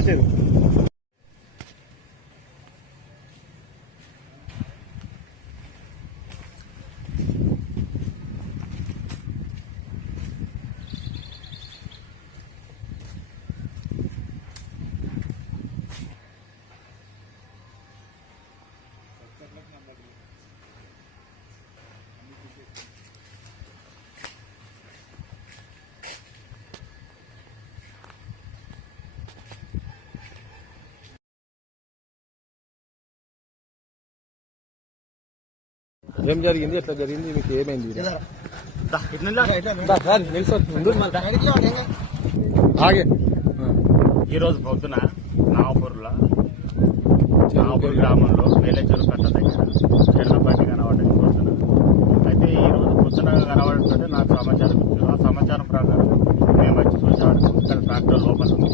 కట్టేది. ఏం జరిగింది, ఎట్లా జరిగింది, మీకు ఏమైంది? ఈరోజు పొద్దున నాగపూర్ గ్రామంలో మేలేచెరు కట్ట దగ్గర చెట్లపట్టి కనబడ్డది పొద్దున. అయితే ఈరోజు పొద్దున కనబడుతుంటే నాకు సమాచారం ఇచ్చారు. ఆ సమాచారం ప్రకారం మేము వచ్చి చూసాడు. ఇక్కడ ట్రాక్టర్ లోపల ఉంది.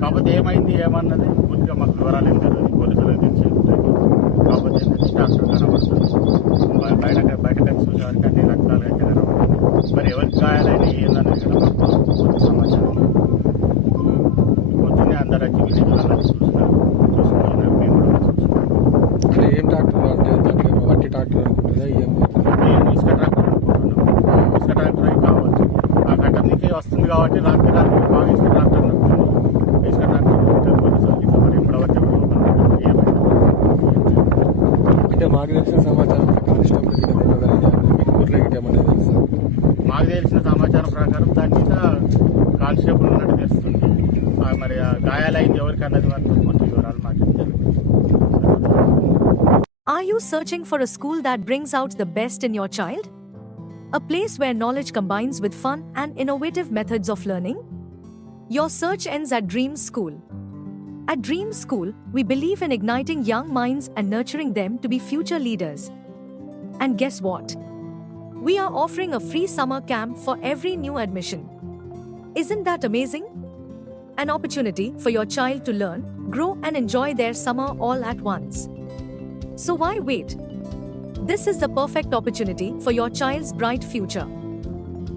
కాకపోతే ఏమైంది ఏమన్నది పూర్తిగా మాకు వివరాలు ఏం తెలియదు. పోలీసులకు తెలిసి కాకపోతే ఏంటంటే ట్రాక్టర్ కనబడుతుంది. బయటకు చూసేవారికి అన్ని రక్తాలు అయితే కనబడుతుంది. మరి ఎవరికి గాయాలైనా ఏందన్నది కూడా మాకు పూర్తి సమాచారం. పొద్దున్నే అందరూ వచ్చి విలేజ్లలో చూస్తున్నారు. మేము కూడా చూస్తున్నాం. ఏం ట్రాక్టర్ అంటే వట్టి ట్రాక్టర్ అనుకుంటుందా? మేము ఇసుక ట్రాక్టర్ అనుకుంటున్నాం. ఇసుక ట్రాక్టర్ అయి కావచ్చు. ఆ ఘటనకి వస్తుంది కాబట్టి రాత్రి బాగా ఇసుక ట్రాక్టర్ నడుస్తుంది. ఇసుక ట్రాక్టర్ పోలీసులు మరి ఎప్పుడవచ్చే అంటే మాకు తెలిసిన సమాచారం ప్రకారం మాకు తెలిసిన సమాచారం ప్రకారం దాని మీద కానిస్టేబుల్ ఉన్నట్టు తెలుస్తుంది. మరి గాయాలైంది ఎవరికి అన్నది వరకు పూర్తి వివరాలు మాకు తెలియదు. Are you searching for a school that brings out the best in your child? A place where knowledge combines with fun and innovative methods of learning? Your search ends at Dreams School. At Dreams School, we believe in igniting young minds and nurturing them to be future leaders. And guess what? We are offering a free summer camp for every new admission. Isn't that amazing? An opportunity for your child to learn, grow and enjoy their summer all at once. So why wait? This is the perfect opportunity for your child's bright future.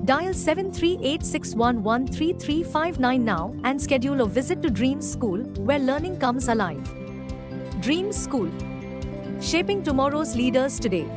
Dial 7386113359 now and schedule a visit to Dreams School, where learning comes alive. Dreams School, shaping tomorrow's leaders today.